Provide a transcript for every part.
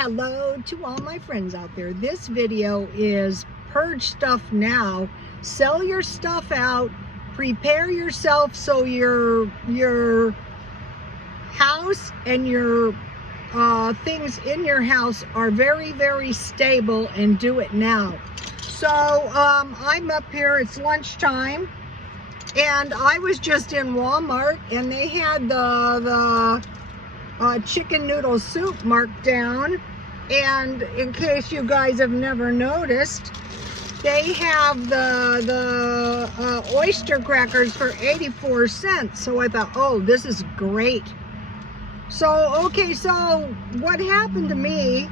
Hello to all my friends out there. This video is purge stuff now. Sell your stuff out. Prepare yourself so your house and your things in your house are very, very stable, and do it now. So I'm up here, it's lunchtime, and I was just in Walmart, and they had the chicken noodle soup marked down. And in case you guys have never noticed, they have the oyster crackers for 84 cents. So I thought, oh, this is great. So, okay, so what happened to me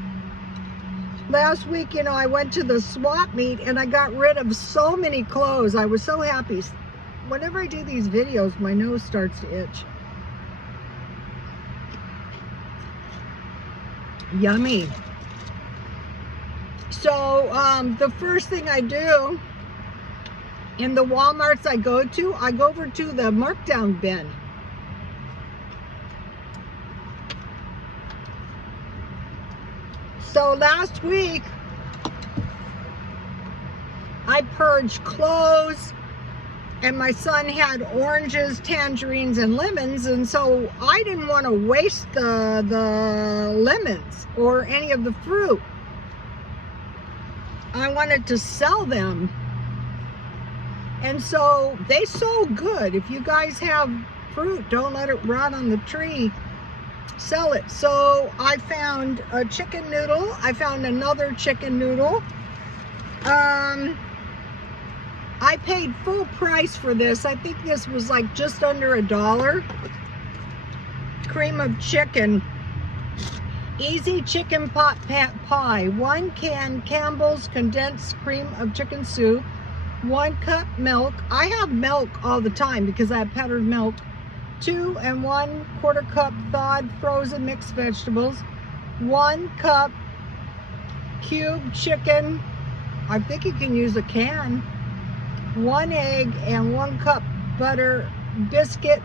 last week, you know, I went to the swap meet and I got rid of so many clothes. I was so happy. Whenever I do these videos, my nose starts to itch. Yummy. So the first thing I do in the Walmarts I go over to the markdown bin. So last week I purged clothes, and my son had oranges, tangerines, and lemons, and so I didn't want to waste the lemons or any of the fruit. I wanted to sell them, and so they sold good. If you guys have fruit, don't let it rot on the tree. Sell it. So I found a chicken noodle. I found another chicken noodle. I paid full price for this. I think this was like just under $1. Cream of chicken. Easy chicken pot pie. 1 can Campbell's condensed cream of chicken soup. 1 cup milk. I have milk all the time because I have powdered milk. 2 1/4 cup thawed frozen mixed vegetables. 1 cup cubed chicken. I think you can use a can. 1 egg and 1 cup butter biscuit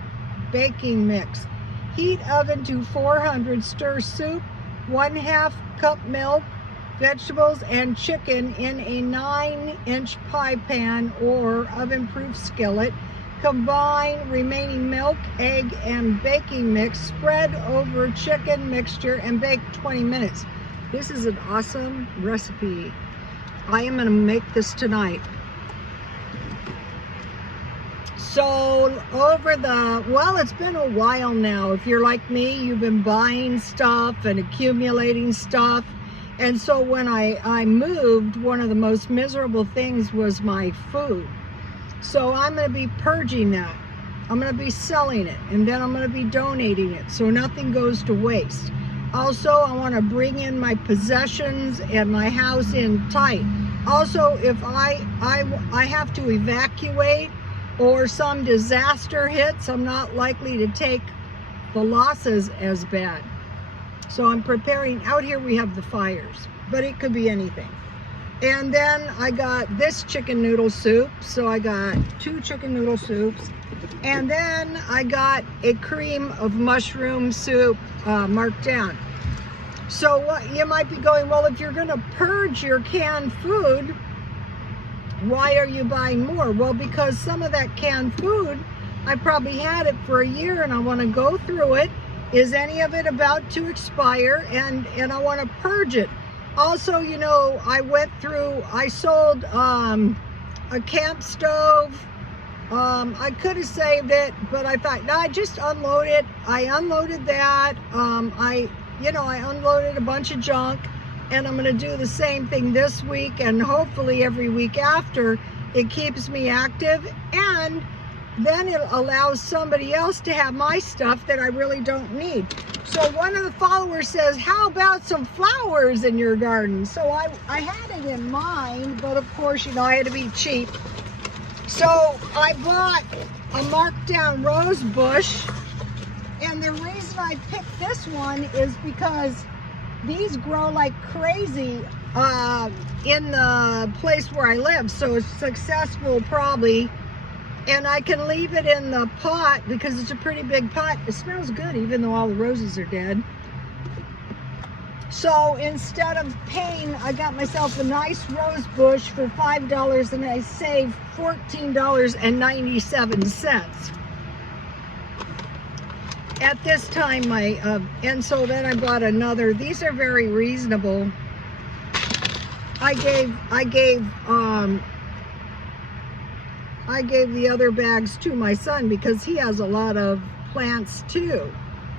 baking mix. Heat oven to 400. Stir soup. 1/2 cup milk, vegetables, and chicken in a 9-inch pie pan or oven-proof skillet. Combine remaining milk, egg, and baking mix. Spread over chicken mixture and bake 20 minutes. This is an awesome recipe. I am going to make this tonight. So well, it's been a while now. If you're like me, you've been buying stuff and accumulating stuff. And so when I moved, one of the most miserable things was my food. So I'm going to be purging that. I'm going to be selling it, and then I'm going to be donating it so nothing goes to waste. Also, I want to bring in my possessions and my house in tight. Also, if I have to evacuate or some disaster hits, I'm not likely to take the losses as bad. So I'm preparing. Out here we have the fires, but it could be anything. And then I got this chicken noodle soup. So I got 2 chicken noodle soups. And then I got a cream of mushroom soup marked down. So what you might be going, well, if you're gonna purge your canned food, why are you buying more? Well, because some of that canned food, I probably had it for a year and I want to go through it. Is any of it about to expire? And I want to purge it. Also, you know, I sold a camp stove. I could have saved it, but I thought, no, I just unload it. I unloaded that. I unloaded a bunch of junk. And I'm going to do the same thing this week, and hopefully every week after. It keeps me active, and then it allows somebody else to have my stuff that I really don't need. So one of the followers says, how about some flowers in your garden? So I had it in mind, but of course, you know, I had to be cheap. So I bought a marked down rose bush, and the reason I picked this one is because these grow like crazy in the place where I live, so it's successful probably. And I can leave it in the pot because it's a pretty big pot. It smells good even though all the roses are dead. So instead of paying, I got myself a nice rose bush for $5 and I saved $14.97. At this time, and so then I bought another. These are very reasonable. I gave the other bags to my son because he has a lot of plants too.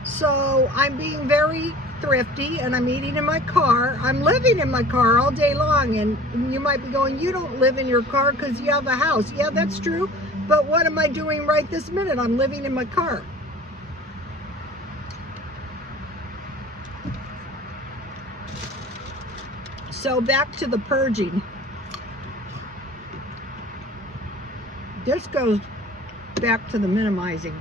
So I'm being very thrifty, and I'm eating in my car. I'm living in my car all day long, and you might be going, you don't live in your car because you have a house. Yeah, that's true, but what am I doing right this minute? I'm living in my car. So back to the purging. This goes back to the minimizing.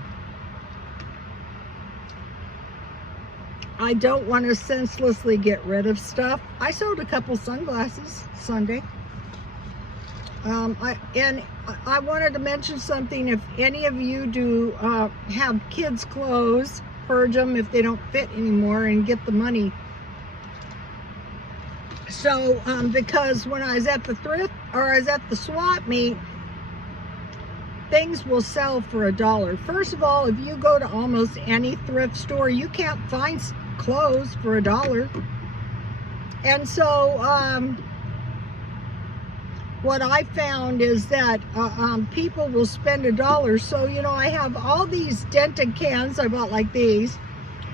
I don't want to senselessly get rid of stuff. I sold a couple sunglasses Sunday. I wanted to mention something. If any of you do have kids' clothes, purge them if they don't fit anymore and get the money. So, because when I was at the thrift, or I was at the swap meet, things will sell for $1. First of all, if you go to almost any thrift store, you can't find clothes for $1. And so, what I found is that people will spend $1. So, you know, I have all these dented cans I bought like these.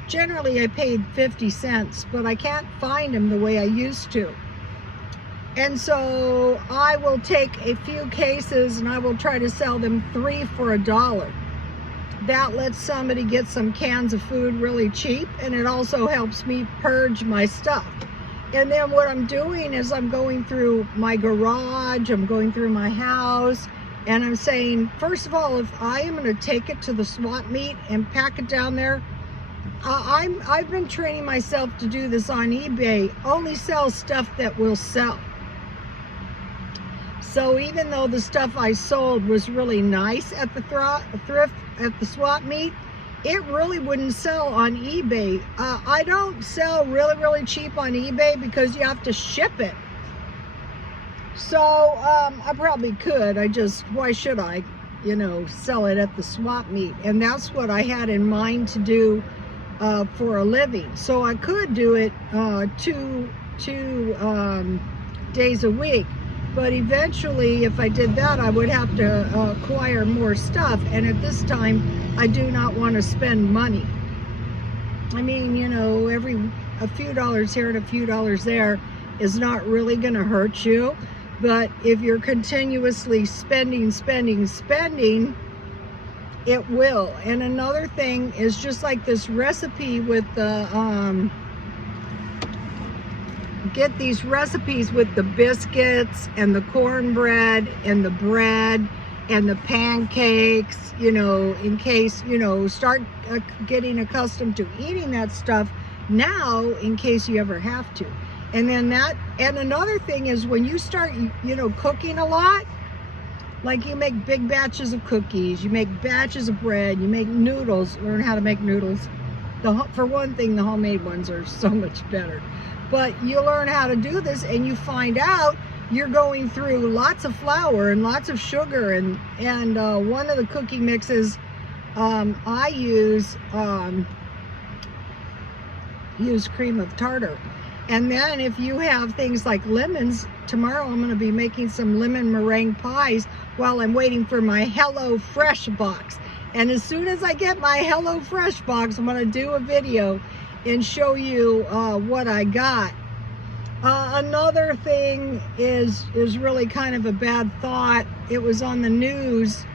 Generally, I paid 50 cents, but I can't find them the way I used to. And so I will take a few cases and I will try to sell them 3 for $1. That lets somebody get some cans of food really cheap, and it also helps me purge my stuff. And then what I'm doing is I'm going through my garage, I'm going through my house, and I'm saying, first of all, if I am going to take it to the swap meet and pack it down there, I've been training myself to do this on eBay. Only sell stuff that will sell. So even though the stuff I sold was really nice at the thrift, at the swap meet, it really wouldn't sell on eBay. I don't sell really cheap on eBay because you have to ship it. So I probably could. Why should I, you know, sell it at the swap meet? And that's what I had in mind to do for a living. So I could do it two days a week, but eventually if I did that, I would have to acquire more stuff, and at this time I do not want to spend money. I mean, you know, a few dollars here and a few dollars there is not really going to hurt you, but if you're continuously spending, it will. And another thing is, just like this recipe with the get these recipes with the biscuits and the cornbread and the bread and the pancakes, you know, in case, you know, start getting accustomed to eating that stuff now in case you ever have to. And then and another thing is, when you start, you know, cooking a lot, like you make big batches of cookies, you make batches of bread, you make noodles, learn how to make noodles. For one thing, the homemade ones are so much better. But you learn how to do this and you find out you're going through lots of flour and lots of sugar, and one of the cookie mixes I use cream of tartar. And then if you have things like lemons, tomorrow I'm going to be making some lemon meringue pies while I'm waiting for my HelloFresh box. And as soon as I get my HelloFresh box, I'm going to do a video and show you what I got. Another thing is really kind of a bad thought. It was on the news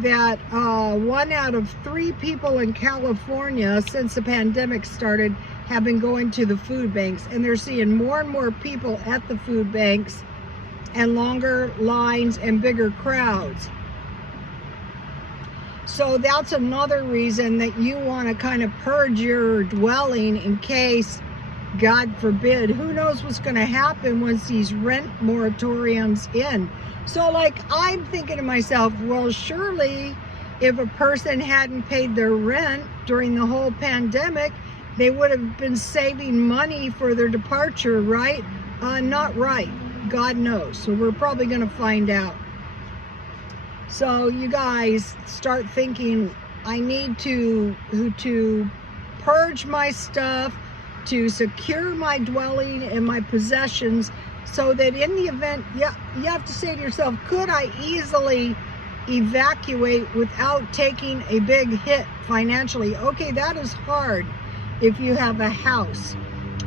that 1 out of 3 people in California since the pandemic started have been going to the food banks, and they're seeing more and more people at the food banks and longer lines and bigger crowds. So that's another reason that you want to kind of purge your dwelling in case, God forbid, who knows what's going to happen once these rent moratoriums end. So like, I'm thinking to myself, well, surely if a person hadn't paid their rent during the whole pandemic, they would have been saving money for their departure, right? Not right. God knows. So we're probably going to find out. So you guys start thinking, I need to purge my stuff, to secure my dwelling and my possessions, so that in the event, you have to say to yourself, could I easily evacuate without taking a big hit financially? Okay, that is hard if you have a house,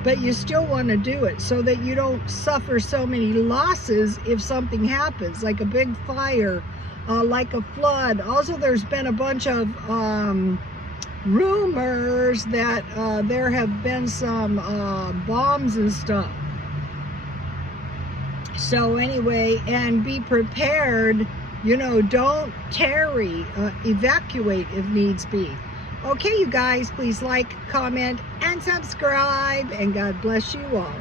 but you still want to do it so that you don't suffer so many losses if something happens, like a big fire, like a flood. Also, there's been a bunch of rumors that there have been some bombs and stuff. So anyway, and be prepared, you know, don't tarry, evacuate if needs be. Okay, you guys, please like, comment, and subscribe, and God bless you all.